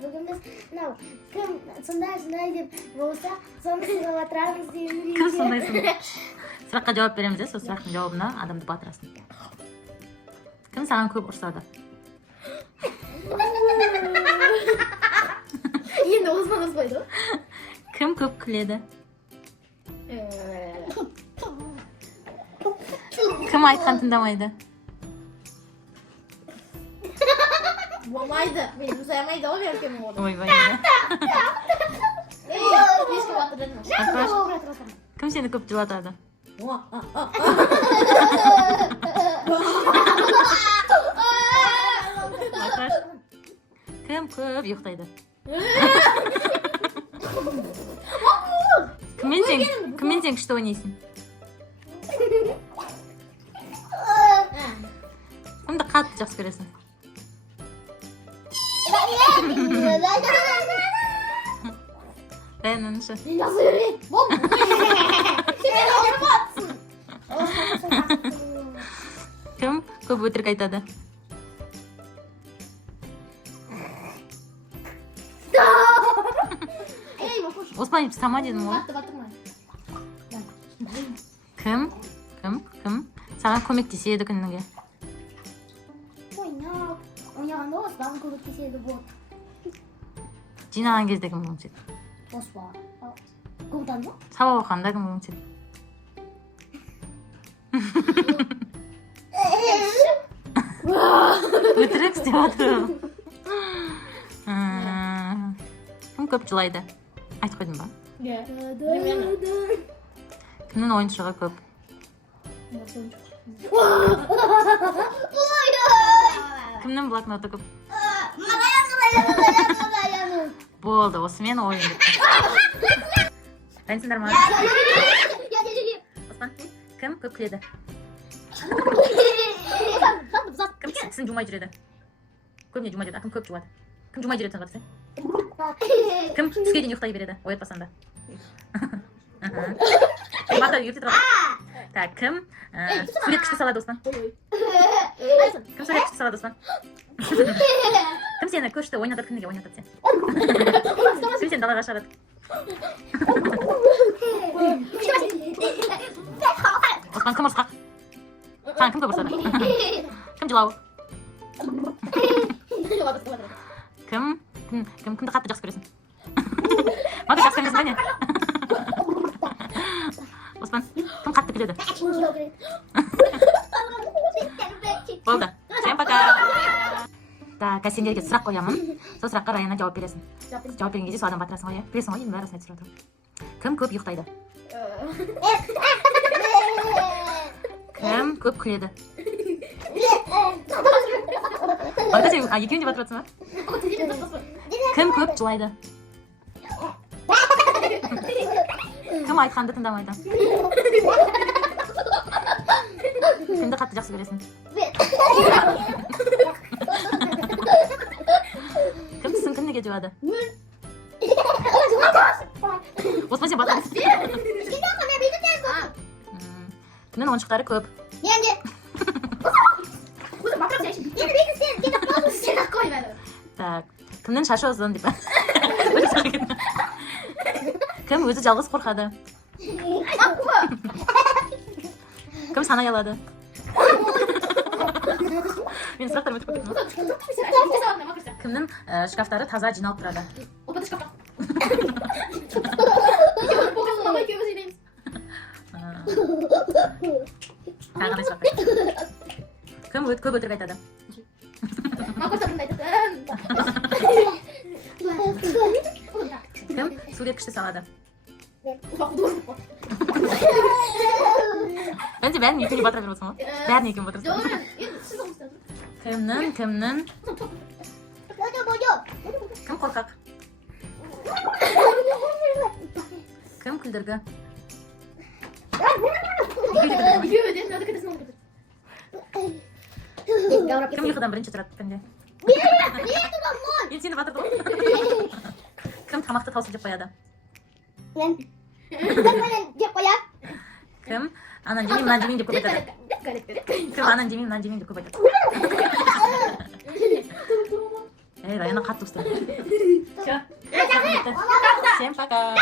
бүгін біз мынау кім сондай деп болса соны сыйлап отырамыз деймін. Кім сондай? Сұраққа жауап береміз, сол сұрақтың жауабына адамды батырасың. Кім саған көп ұрсады? Енді Осман ұрыспайды ғой. Кім көп күледі? Кім айтқан тыңдамайды? Болмайды. Мен жұмсаймайды ғой еркем болды. Ойбай. Ешкім батырдың. Кім сені көп жылатады? Кім көп ұйықтайды? Кіммен сен күшті ойнайсың? Кімді қатты жақсы көресің? Dayanınшы. Nasıl yürüyün? Bom! Seni alırım atsın. Кім көп өтірік айтады? Ey bakış. Осман, сама дедім ғой. Batırma. Кім саған көмектеседі күніңе? Ойнағанда Осман көмектеседі болды. Жинаған кезде кім көмектеседі? Осман. Көмектен жоқ? Сабақ оқығанда кім көмектеседі? Өтірік істеп жатыр. Кім көп жылайды? Айтып қойдың ба? Кімнің ойыншығы көп? Кімнің блокноты көп? Болды, осымен ойын бітті. Дайынсыңдар ма? Осман, кім көп күледі? Кім тісін жумай жүреді? Көбіне жумай жүреді, кім көп жуады? Кім жумай жүреді сонда тісі? Кім түске дейін ұйықтай береді, оятпасаң да? Бата үйірте тұрады. Так, кім сурет күшті салады, Осман? Кім сурет күшті салады, Осман? Кім сені көшті ойнатады, күніге ойнатады сен? Кім сені далаға шығарады? Осман, кім ұрысқақ? Саған кім көп ұрсады? Кім жылау? Кімді қатты жақсы көресің? Маған жақсы көресің ба не? Осман, кім қатты күледі? Болды, всем пока! Так, сендерге сұрақ қоямын. Сол сұраққа Раяна жауап бересің. Жауап берген кезде сол адам батырасың ғой, иә? Білесің ғой, енді бәрі осылай түсіп жатыр. Кім көп ұйықтайды? Кім көп күледі? Бағда сен екеуін де батырып жатсың ба? Кім көп жылайды? Кім айтқанды тыңдамайды? Кімді қатты жақсы көресің? Кім тісін кім неге жуады? Осман, сен батырсың. Кімнің ойыншықтары көп? Так, кімнің шашы ұзын деп. Кім өзі жалғыз қорқады? Кім санай алады? Мен сұрақтарым өтіп кетті. Кімнің шкафтары таза жиналып тұрады? Кім көп өтірік айтады? Кім сурет күшті салады? Бәнде бәрін екеуіне батыра беріп отырсың ғой? Бәрін екеуіне батырсың. Кімнің? Кім қорқақ? Кім күлдіргі? Кім ұйқыдан бірінші тұрады түнде? Мен сені батырдым. Кім тамақты таусып жеп қояды? Кім анан жемеймін, мынаны жемеймін деп көп айтады? Кім анан жемеймін, мынаны жемеймін деп көп айтады? Раяна қатты устала. Все. Всем пока.